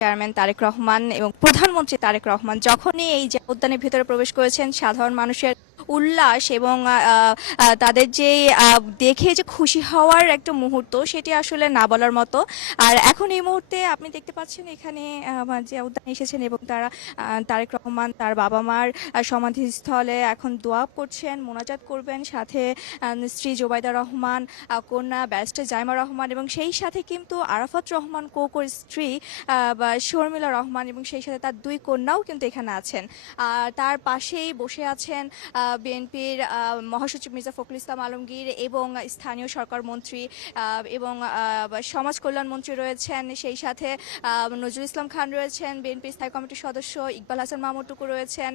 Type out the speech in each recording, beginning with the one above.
Chairman Tarique Rahman এবং প্রধানমন্ত্রী তারেক রহমান যখনই এই যে উদ্যানের ভিতরে প্রবেশ করেছেন, সাধারণ মানুষের উল্লাস এবং তাদের যে দেখে যে খুশি হওয়ার একটা মুহূর্ত, সেটি আসলে না বলার মতো। আর এখন এই মুহূর্তে আপনি দেখতে পাচ্ছেন এখানে যে উদ্যানে এসেছেন এবং তারা তারেক রহমান তার বাবা মার সমাধিস্থলে এখন দোয়া করছেন, মোনাজাত করবেন, সাথে স্ত্রী জোবাইদা রহমান, কন্যা ব্যারিস্টার জাইমা রহমান এবং সেই সাথে কিন্তু আরাফাত রহমান কোকোর স্ত্রী বা শর্মিলা রহমান এবং সেই সাথে তার দুই কন্যাও কিন্তু এখানে আছেন। আর তার পাশেই বসে আছেন বিএনপির মহাসচিব মির্জা ফখরুল ইসলাম আলমগীর এবং স্থানীয় সরকার মন্ত্রী এবং সমাজ কল্যাণ মন্ত্রী রয়েছেন, সেই সাথে নজরুল ইসলাম খান রয়েছেন, বিএনপি স্থায়ী কমিটির সদস্য ইকবাল হাসান মাহমুদ টুকু রয়েছেন।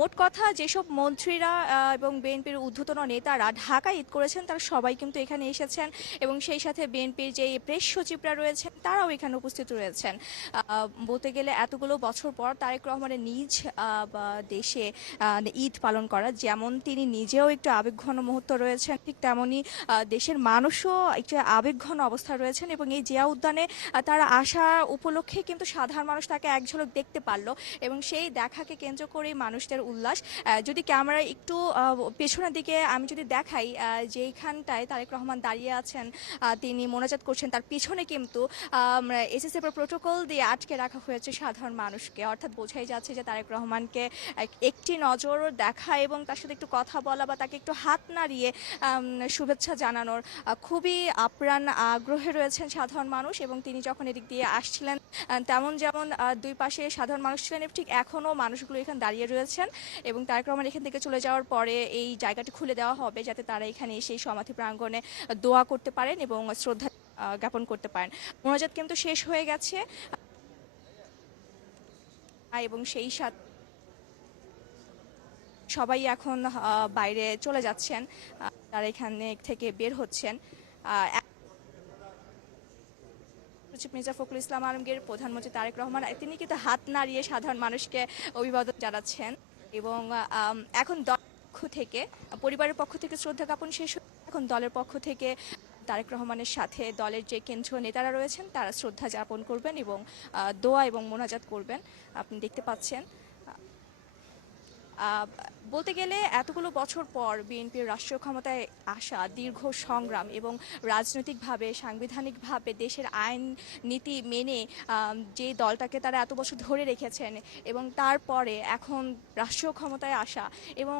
মোট কথা যেসব মন্ত্রীরা এবং বিএনপির ঊর্ধ্বতন নেতারা ঢাকা ঈদ করেছেন তারা সবাই কিন্তু এখানে এসেছেন এবং সেই সাথে বিএনপির যে প্রেস সচিবরা রয়েছেন তারাও এখানে উপস্থিত রয়েছেন। বলতে গেলে এতগুলো বছর পর তারেক রহমানের নিজ দেশে ঈদ পালন করা, যেমন তিনি নিজেও একটু আবেগঘন মুহূর্ত রয়েছেন, ঠিক তেমনি দেশের মানুষও একটু আবেগঘন অবস্থা রয়েছেন এবং এই জিয়া উদ্যানে তার আসা উপলক্ষে কিন্তু সাধারণ মানুষ তাকে এক ঝলক দেখতে পারলো এবং সেই দেখাকে কেন্দ্র করেই মানুষদের উল্লাস। যদি ক্যামেরা একটু পেছনের দিকে আমি যদি দেখাই, যেইখানটায় তারেক রহমান দাঁড়িয়ে আছেন, তিনি মোনাজাত করছেন, তার পিছনে কিন্তু এসএসএফ প্রোটোকল দিয়ে আটকে রাখা হয়েছে সাধারণ মানুষকে, অর্থাৎ বোঝাই যাচ্ছে যে তারেক রহমানকে একটি নজর দেখা এবং তার সাথে একটু কথা বলা বা তাকে একটু হাত নাড়িয়ে শুভেচ্ছা জানানোর খুবই আপ্রাণ আগ্রহে রয়েছেন সাধারণ মানুষ। এবং তিনি যখন এদিক দিয়ে আসছিলেন, তেমন যেমন দুই পাশে সাধারণ মানুষ ছিলেন, ঠিক এখনও মানুষগুলো এখানে দাঁড়িয়ে রয়েছেন এবং তারেক রহমান এখান থেকে চলে যাওয়ার পরে এই জায়গাটি খুলে দেওয়া হবে যাতে তারা এখানে এসে সমাধি প্রাঙ্গণে দোয়া করতে পারেন এবং শ্রদ্ধা জ্ঞাপন করতে পারেন। মোনাজাত কিন্তু শেষ হয়ে গেছে এবং সেই সাথে সবাই এখন বাইরে চলে যাচ্ছেন, তারা এখানে থেকে বের হচ্ছেন। মির্জা ফখরুল ইসলাম আলমগীর, প্রধানমন্ত্রী তারেক রহমান তিনি কিন্তু হাত নাড়িয়ে সাধারণ মানুষকে অভিবাদন জানাচ্ছেন এবং এখন দলের পক্ষ থেকে, পরিবারের পক্ষ থেকে শ্রদ্ধা জ্ঞাপন শেষ হয়ে এখন দলের পক্ষ থেকে তারেক রহমানের সাথে দলের যে কেন্দ্রীয় নেতারা রয়েছেন তারা শ্রদ্ধা জ্ঞাপন করবেন এবং দোয়া এবং মোনাজাত করবেন, আপনি দেখতে পাচ্ছেন। বলতে গেলে এতগুলো বছর পর বিএনপির রাষ্ট্রীয় ক্ষমতায় আসা দীর্ঘ সংগ্রাম এবং রাজনৈতিকভাবে সাংবিধানিকভাবে দেশের আইন নীতি মেনে যে দলটাকে তারা এত বছর ধরে রেখেছেন এবং তারপরে এখন রাষ্ট্রীয় ক্ষমতায় আসা এবং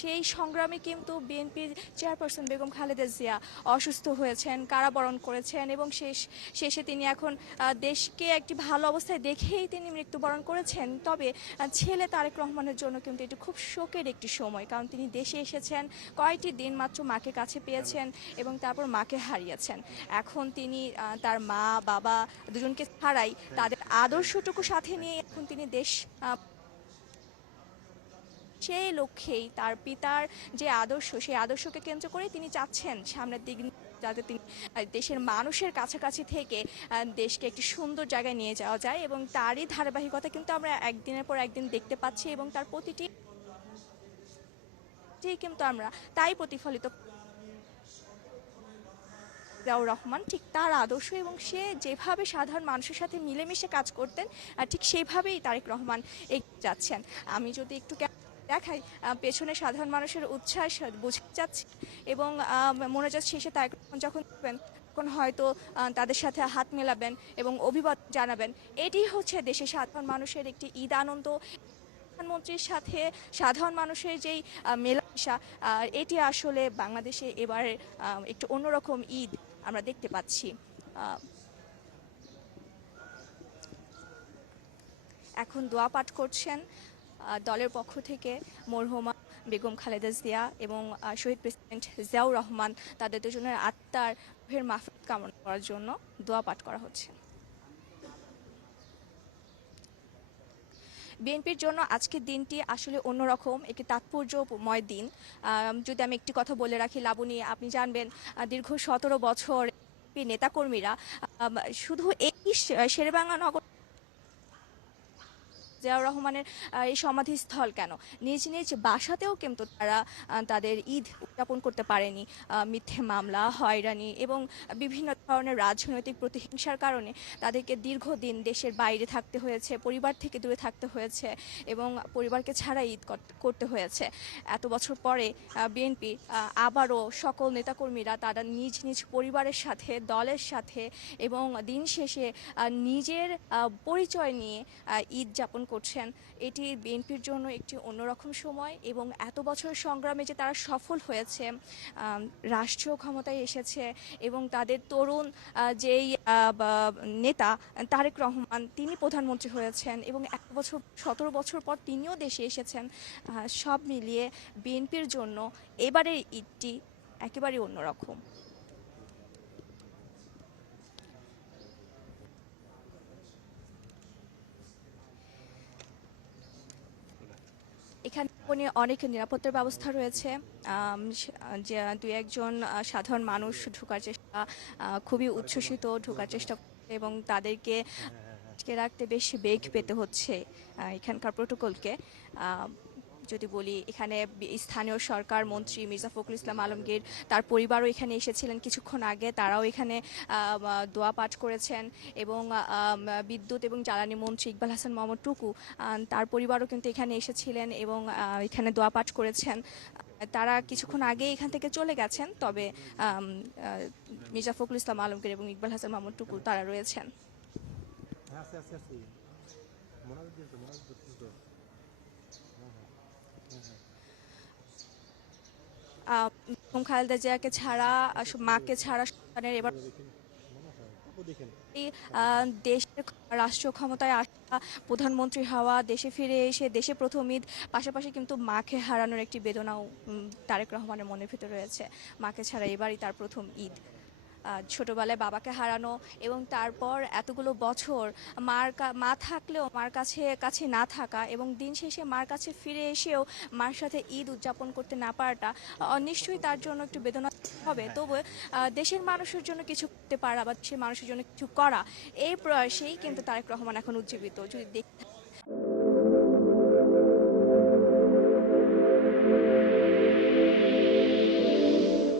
সেই সংগ্রামে কিন্তু বিএনপির চেয়ারপারসন বেগম খালেদা জিয়া অসুস্থ হয়েছেন, কারাবরণ করেছেন এবং শেষে তিনি এখন দেশকে একটি ভালো অবস্থায় দেখেই তিনি মৃত্যুবরণ করেছেন। তবে ছেলে তারেক রহমানের জন্য কিন্তু এটি খুব শোকের একটি সময়, কারণ তিনি দেশে এসেছেন, কয়েকটি দিন মাত্র মাকে কাছে পেয়েছেন এবং তারপর মাকে হারিয়েছেন। এখন তিনি তার মা বাবা দুজনকে ছাড়াই তাদের আদর্শটুকু সাথে নিয়ে এখন তিনি দেশ সেই লক্ষ্যেই তার পিতার যে আদর্শ, সেই আদর্শকে কেন্দ্র করে তিনি চাচ্ছেন সামনের দিক যাতে তিনি দেশের মানুষের কাছাকাছি থেকে দেশকে একটি সুন্দর জায়গায় নিয়ে যাওয়া যায় এবং তারই ধারাবাহিকতা কিন্তু আমরা একদিনের পর একদিন দেখতে পাচ্ছি এবং তার প্রতিটি কিন্তু আমরা তাই প্রতিফলিত জিয়াউর রহমান ঠিক তার আদর্শ এবং সে যেভাবে সাধারণ মানুষের সাথে মিলেমিশে কাজ করতেন ঠিক সেইভাবেই তারেক রহমান এগিয়ে যাচ্ছেন। আমি যদি একটু দেখাই, পেছনে সাধারণ মানুষের উচ্ছ্বাস বোঝা যাচ্ছে এবং মোনাজাত শেষে তারেক রহমান যখন দেখবেন তখন হয়তো তাদের সাথে হাত মেলাবেন এবং অভিবাদন জানাবেন। এটি হচ্ছে দেশের সাধারণ মানুষের একটি ঈদ আনন্দ। প্রধানমন্ত্রীর সাথে সাধারণ মানুষের যেই মেলামেশা, এটি আসলে বাংলাদেশে এবার একটু অন্যরকম ঈদ আমরা দেখতে পাচ্ছি। এখন দোয়া পাঠ করছেন দলের পক্ষ থেকে মরহুমা বেগম খালেদা জিয়া এবং শহীদ প্রেসিডেন্ট জিয়াউর রহমান, তাদের দুজনের আত্মার রুহের মাগফিরাত কামনা করার জন্য দোয়া পাঠ করা হচ্ছে। বিএনপির জন্য আজকের দিনটি আসলে অন্যরকম একটি তাৎপর্যময় দিন। যদি আমি একটি কথা বলে রাখি লাবণী, আপনি জানবেন দীর্ঘ 17 বছর নেতাকর্মীরা শুধু এই শেরেবাংলা নগর জিয়াউর রহমানের এই সমাধিস্থল কেন, নিজ নিজ বাসাতেও কিন্তু তারা তাদের ঈদ উদযাপন করতে পারেনি। মিথ্যে মামলা, হয়রানি এবং বিভিন্ন ধরনের রাজনৈতিক প্রতিহিংসার কারণে তাদেরকে দীর্ঘদিন দেশের বাইরে থাকতে হয়েছে, পরিবার থেকে দূরে থাকতে হয়েছে এবং পরিবারকে ছাড়া ঈদ করতে হয়েছে। এত বছর পরে বিএনপি আবারও সকল নেতাকর্মীরা তারা নিজ নিজ পরিবারের সাথে, দলের সাথে এবং দিন শেষে নিজের পরিচয় নিয়ে ঈদ যাপন করছেন। এটি বিএনপির জন্য একটি অন্যরকম সময় এবং এত বছর সংগ্রামে যে তারা সফল হয়েছে, রাষ্ট্রীয় ক্ষমতায় এসেছে এবং তাদের তরুণ যেই নেতা তারেক রহমান তিনি প্রধানমন্ত্রী হয়েছেন এবং 1 বছর 17 বছর পর তিনিও দেশে এসেছেন। সব মিলিয়ে বিএনপির জন্য এবারের ঈদটি একেবারেই অন্যরকম। এখানে অনেক নিরাপত্তার ব্যবস্থা রয়েছে। যে দু একজন সাধারণ মানুষ ঢোকার চেষ্টা, খুবই উচ্ছ্বসিত ঢোকার চেষ্টা করছে এবং তাদেরকে আটকে রাখতে বেশ বেগ পেতে হচ্ছে এখানকার প্রোটোকলকে। যদি বলি, এখানে স্থানীয় সরকার মন্ত্রী মির্জা ফখরুল ইসলাম আলমগীর তার পরিবারও এখানে এসেছিলেন কিছুক্ষণ আগে, তারাও এখানে দোয়া পাঠ করেছেন এবং বিদ্যুৎ এবং জ্বালানি মন্ত্রী ইকবাল হাসান মোহাম্মদ টুকু তার পরিবারও কিন্তু এখানে এসেছিলেন এবং এখানে দোয়া পাঠ করেছেন। তারা কিছুক্ষণ আগে এখান থেকে চলে গেছেন, তবে মির্জা ফখরুল ইসলাম আলমগীর এবং ইকবাল হাসান মোহাম্মদ টুকু তারা রয়েছেন। খালেদা জিয়াকে ছাড়া, মাকে ছাড়া সন্তানের এবার দেশের রাষ্ট্রীয় ক্ষমতায় আসা, প্রধানমন্ত্রী হওয়া, দেশে ফিরে এসে দেশে প্রথম ঈদ, পাশাপাশি কিন্তু মাকে হারানোর একটি বেদনাও তারেক রহমানের মনের ভিতরে রয়েছে। মাকে ছাড়া এবারই তার প্রথম ঈদ। ছোটবেলায় বাবাকে হারানো এবং তারপর এতগুলো বছর মা থাকলেও মার কাছে কাছে না থাকা এবং দিন শেষে মার কাছে ফিরে এসেও মার সাথে ঈদ উদযাপন করতে না পারাটা নিশ্চয়ই তার জন্য একটু বেদনা হবে। তবে দেশের মানুষের জন্য কিছু করতে পারা বা দেশের মানুষের জন্য কিছু করা, এই প্রয়াসেই কিন্তু তারেক রহমান এখন উজ্জীবিত। যদি